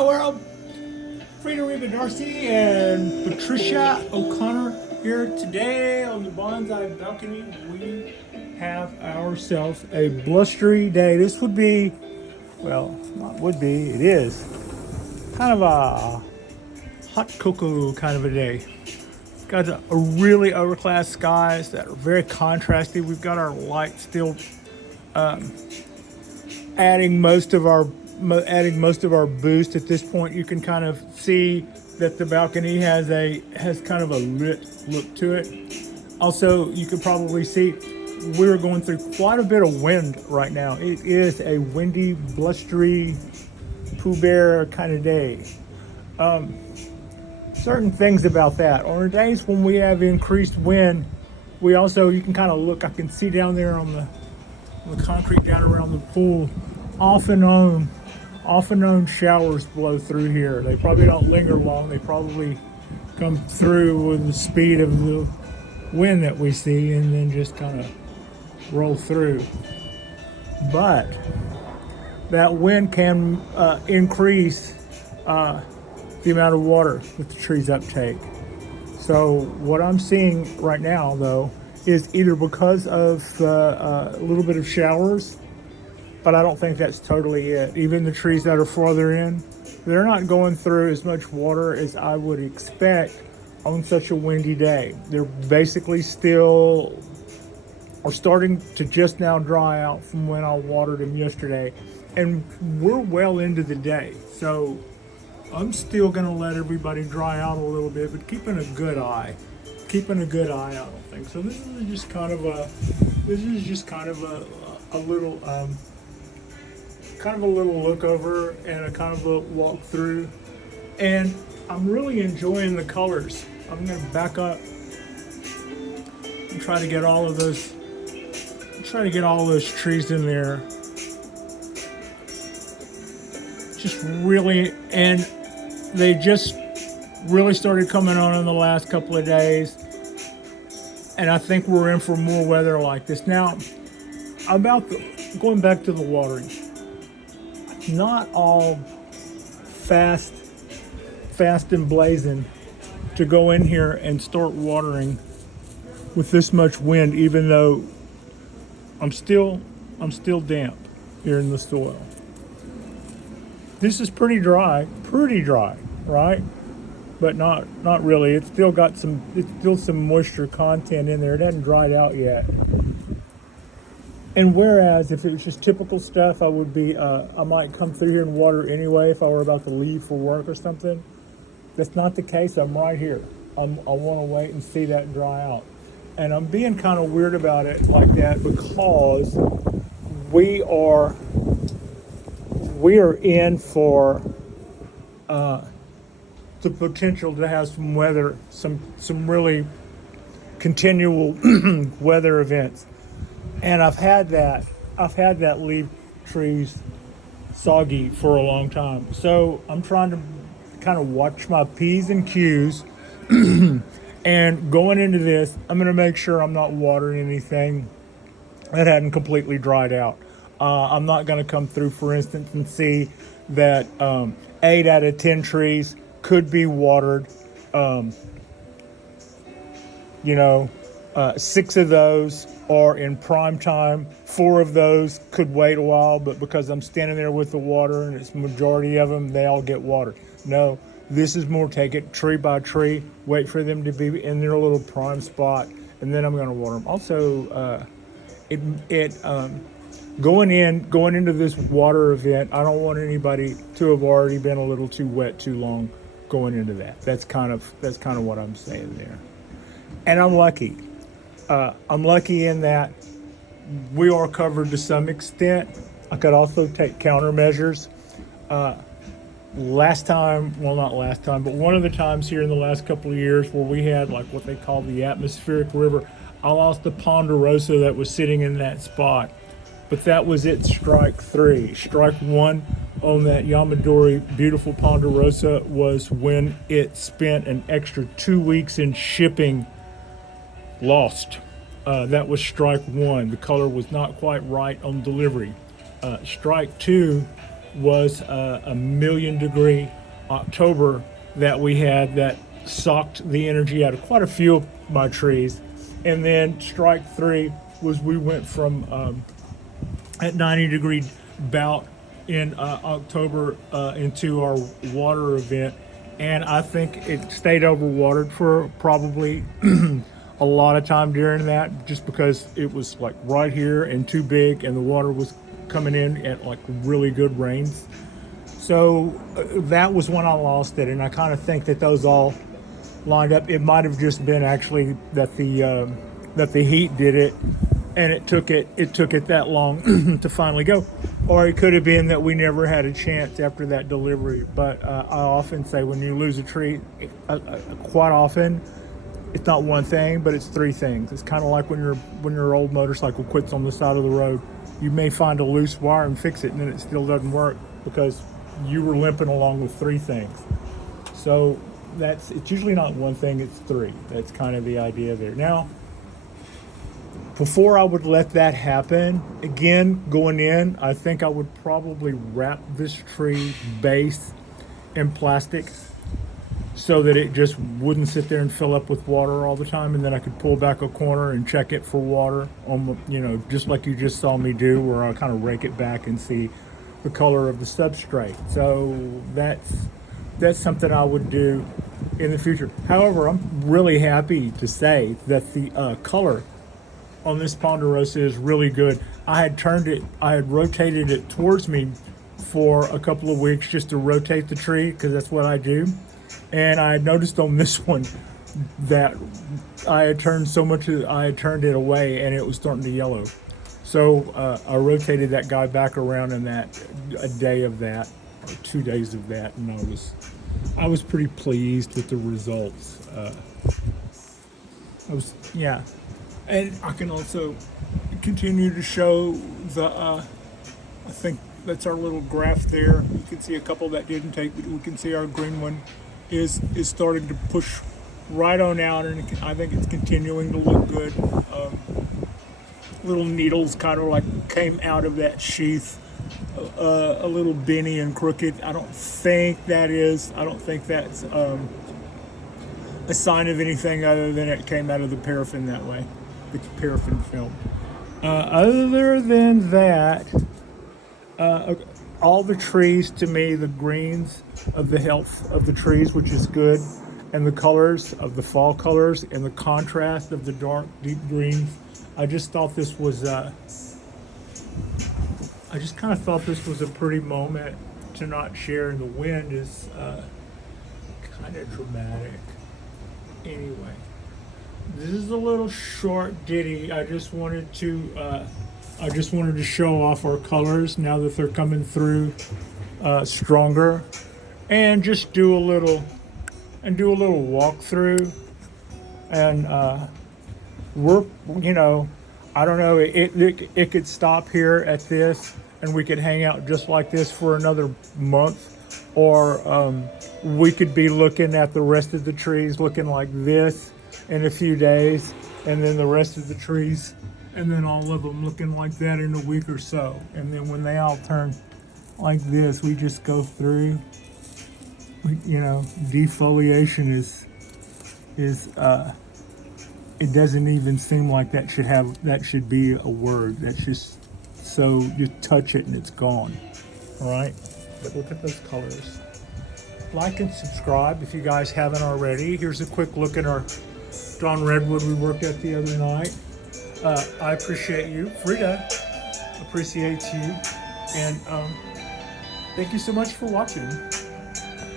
Bonsai World. Frida Reba Darcy and Patricia O'Connor here today on the bonsai balcony. We have ourselves a blustery day. This would be, well, not would be, it is kind of a hot cocoa kind of a day. Got a really overcast skies that are very contrasty. We've got our light still adding most of our boost at this point. You can kind of see that the balcony has kind of a lit look to it. Also, you can probably see we're going through quite a bit of wind right now. It is a windy, blustery, Pooh Bear kind of day. Certain things about that. On days when we have increased wind, you can kind of look, I can see down there on the concrete down around the pool, off and on showers blow through here. They probably don't linger long. They probably come through with the speed of the wind that we see and then just kind of roll through. But that wind can increase the amount of water that the trees uptake. So what I'm seeing right now, though, is either because of a little bit of showers, but I don't think that's totally it. Even the trees that are farther in, they're not going through as much water as I would expect on such a windy day. They're basically still are starting to just now dry out from when I watered them yesterday. And we're well into the day. So I'm still gonna let everybody dry out a little bit, but keeping a good eye out on things. So this is just kind of a little look over and a kind of a walk through, and I'm really enjoying the colors. I'm gonna back up and try to get all of those trees in there. Just really, and they just really started coming on in the last couple of days, and I think we're in for more weather like this. Now, going back to the watering, not all fast and blazing to go in here and start watering with this much wind, even though I'm still damp here in the soil. This is pretty dry, right? But not really. It's still some moisture content in there. It hasn't dried out yet. And whereas if it was just typical stuff, I might come through here and water anyway if I were about to leave for work or something. That's not the case. I'm right here. I want to wait and see that dry out. And I'm being kind of weird about it like that because we are in for the potential to have some weather, some really continual weather events. And I've had that leave trees soggy for a long time. So I'm trying to kind of watch my P's and Q's. And going into this, I'm going to make sure I'm not watering anything that hadn't completely dried out. I'm not going to come through, for instance, and see that 8 out of 10 trees could be watered. 6 of those are in prime time. 4 of those could wait a while, but because I'm standing there with the water and it's the majority of them, they all get watered. No, this is more take it tree by tree, wait for them to be in their little prime spot, and then I'm going to water them. Also, going into this water event, I don't want anybody to have already been a little too wet too long going into that. That's kind of what I'm saying there. And I'm lucky. I'm lucky in that we are covered to some extent. I could also take countermeasures. Not last time, but one of the times here in the last couple of years where we had like what they call the atmospheric river, I lost the ponderosa that was sitting in that spot. But that was it, strike 3. Strike 1 on that Yamadori beautiful ponderosa was when it spent an extra 2 weeks in shipping lost. That was strike 1. The color was not quite right on delivery. Strike 2 was a million degree October that we had that sucked the energy out of quite a few of my trees. And then strike three was we went from at 90-degree bout in October into our water event. And I think it stayed overwatered for probably a lot of time during that, just because it was like right here and too big, and the water was coming in at like really good rains. So that was when I lost it, and I kind of think that those all lined up. It might have just been actually that the heat did it, and it took it that long to finally go, or it could have been that we never had a chance after that delivery. But I often say when you lose a tree, quite often it's not one thing, but it's three things. It's kind of like when your old motorcycle quits on the side of the road. You may find a loose wire and fix it, and then it still doesn't work because you were limping along with three things. So it's usually not one thing, it's three. That's kind of the idea there. Now, before I would let that happen, again, going in, I think I would probably wrap this tree base in plastic so that it just wouldn't sit there and fill up with water all the time, and then I could pull back a corner and check it for water, just like you just saw me do, where I kind of rake it back and see the color of the substrate. So that's something I would do in the future. However, I'm really happy to say that the color on this ponderosa is really good. I had rotated it towards me for a couple of weeks just to rotate the tree, because that's what I do. And I had noticed on this one that I had turned it away, and it was starting to yellow. So I rotated that guy back around in a day of that, or 2 days of that, and I was pretty pleased with the results. And I can also continue to show I think that's our little graph there. You can see a couple that didn't take, but we can see our green one is starting to push right on out, and I think it's continuing to look good. Little needles kind of like came out of that sheath, a little benny and crooked. I don't think that's a sign of anything other than it came out of the paraffin that way, the paraffin film. Other than that, all the trees, to me, the greens of the health of the trees, which is good, and the colors of the fall colors and the contrast of the dark, deep greens. I just thought this was I just kind of thought this was a pretty moment to not share, and the wind is kind of dramatic. Anyway, this is a little short ditty. I just wanted to show off our colors now that they're coming through stronger, and just do a little walkthrough. And I don't know, it could stop here at this, and we could hang out just like this for another month, or we could be looking at the rest of the trees looking like this in a few days, and then the rest of the trees, and then all of them looking like that in a week or so. And then when they all turn like this, we just go through. Defoliation is it doesn't even seem like that should be a word. That's just, so you touch it and it's gone. All right, but look at those colors. Like and subscribe if you guys haven't already. Here's a quick look at our Dawn Redwood we worked at the other night. I appreciate you. Frida appreciates you. And thank you so much for watching.